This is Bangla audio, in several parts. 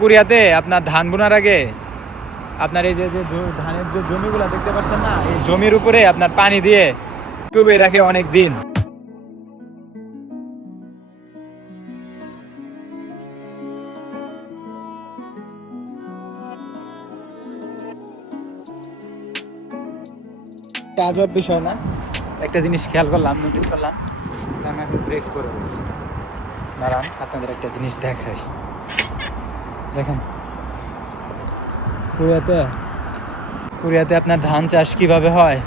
কোরিয়াতে আপনার ধান বোনার আগে আপনার এই যে ধানের যে জমিগুলো দেখতে পাচ্ছেন না, এই জমির উপরে আপনার পানি দিয়ে ডুবে রাখে অনেক দিন। আজব বিষয় না? একটা জিনিস খেয়াল করলাম, নোটিস করলাম, আমি এখন ব্রেক করবো, দাঁড়ান আপনাদের একটা জিনিস দেখাই। দেখেন কোরিয়াতে আপনার ধান চাষ কিভাবে হয়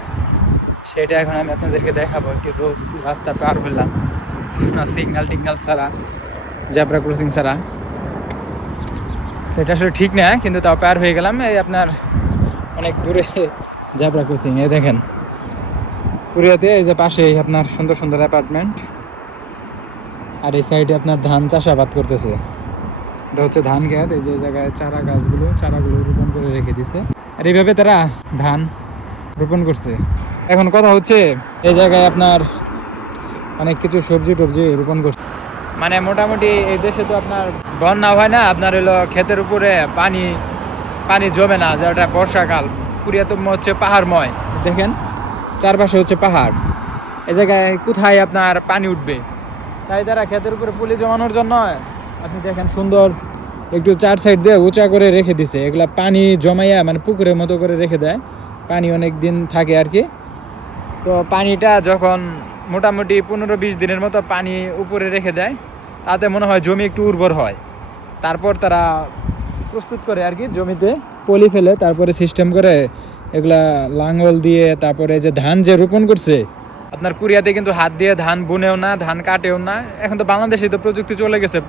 সেটা এখন আমি আপনাদেরকে দেখাবো। একটু রোজ রাস্তা পার হলাম সিগন্যাল টিগনাল ছাড়া, জেব্রা ক্রসিং ছাড়া। সেটা আসলে ঠিক না, কিন্তু তাও পার হয়ে গেলাম। এই আপনার অনেক দূরে জেব্রা ক্রসিং। এই দেখেন কোরিয়াতে এই যে পাশেই আপনার সুন্দর সুন্দর অ্যাপার্টমেন্ট, আর এই সাইডে আপনার ধান চাষাবাদ করতেছে। এটা হচ্ছে ধান ক্ষেত। এই যে জায়গায় চারাগুলো রোপণ করে রেখে দিছে, আর এইভাবে তারা ধান রোপণ করছে। এখন কথা হচ্ছে এই জায়গায় আপনার অনেক কিছু সবজি টবজি রোপণ করছে। মানে মোটামুটি এই দেশে তো আপনার বন্যা হয় না, আপনার হলো ক্ষেতের উপরে পানি জমে না, যেটা বর্ষাকাল। কোরিয়া তো হচ্ছে পাহাড়ময়, দেখেন চারপাশে হচ্ছে পাহাড়, এই জায়গায় কোথায় আপনার পানি উঠবে? তাই তারা ক্ষেতের উপরে পুলি জমানোর জন্য আপনি দেখেন সুন্দর একটু চার সাইড দিয়ে উঁচা করে রেখে দিছে। এগুলা পানি জমাইয়া মানে পুকুরের মতো করে রেখে দেয়, পানি অনেক দিন থাকে আর কি। তো পানিটা যখন মোটামুটি 15-20 দিনের মতো পানি উপরে রেখে দেয়, তাতে মনে হয় জমি একটু উর্বর হয়। তারপর তারা প্রস্তুত করে আর কি, জমিতে পলি ফেলে, তারপরে সিস্টেম করে এগুলা লাঙ্গল দিয়ে, তারপরে যে ধান যে রোপণ করছে। আপনার কোরিয়াতে কিন্তু হাত দিয়ে ধান বুনেও না, ধান কাটেও না। এখন তো বাংলাদেশে তো প্রযুক্তি চলে গেছে,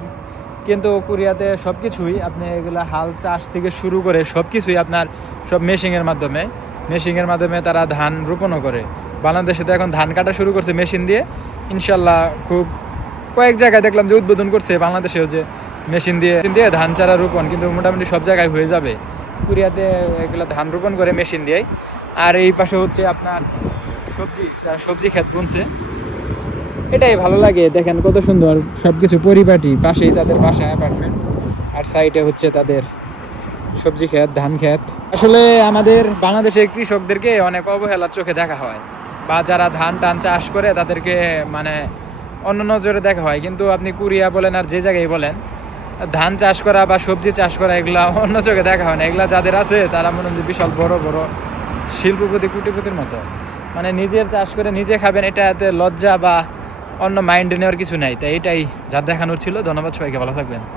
কিন্তু কোরিয়াতে সব কিছুই আপনি এগুলা হাল চাষ থেকে শুরু করে সব কিছুই আপনার সব মেশিনের মাধ্যমে তারা ধান রোপণও করে। বাংলাদেশে তো এখন ধান কাটা শুরু করছে মেশিন দিয়ে, ইনশাল্লাহ খুব কয়েক জায়গায় দেখলাম যে উদ্বোধন করছে বাংলাদেশেও, যে মেশিন দিয়ে ধান চারা রোপণ, কিন্তু মোটামুটি সব জায়গায় হয়ে যাবে। কোরিয়াতে এগুলো ধান রোপণ করে মেশিন দিয়েই। আর এই পাশে হচ্ছে আপনার সবজি ক্ষেত বুনছে, এটাই ভালো লাগে। দেখেন কত সুন্দর সবকিছু পরিপাটি, পাশেই তাদের বাসা অ্যাপার্টমেন্ট, আর সাইডে হচ্ছে তাদের সবজি ক্ষেত, ধান ক্ষেত। আসলে আমাদের বাংলাদেশের কৃষকদেরকে অনেক অবহেলার চোখে দেখা হয়, বা যারা ধান টান চাষ করে তাদেরকে মানে অন্য নজরে দেখা হয়। কিন্তু আপনি কোরিয়া বলেন আর যে জায়গায় বলেন, ধান চাষ করা বা সবজি চাষ করা এগুলা অন্য চোখে দেখা হয় না। এগুলা যাদের আছে তারা মনে হয় বিশাল বড় বড় শিল্পপতি কোটিপতির মতো। মানে নিজের চাষ করে নিজে খাবেন, এটাতে লজ্জা বা অন্য মাইন্ডে নেওয়ার কিছু নাই। তাই এটাই যা দেখানোর ছিল। ধন্যবাদ সবাইকে, ভালো থাকবেন।